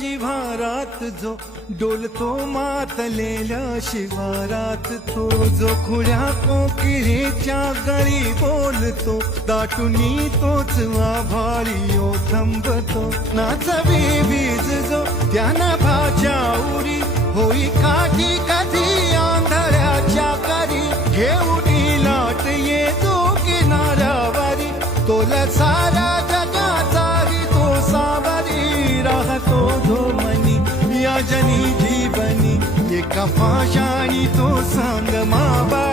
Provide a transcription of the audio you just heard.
जिव्हारात जो डोलतो मातलेल्या शिवारात, तो जो खुल्या कोकिळेच्या गळी बोलतो, दाटुनी तोच आभाळी ओथंबतो. नाचवी वीज जो त्या नभाच्या उरी, होई काठी कधी आंधळ्याच्या करी, घेऊनी लाट येतो किनाऱ्यावरी, तोला सारा जगाचाही तो सावरी, राहतो धोमनी या जनी जीवनी, एका पाशाणी तो सांग माबा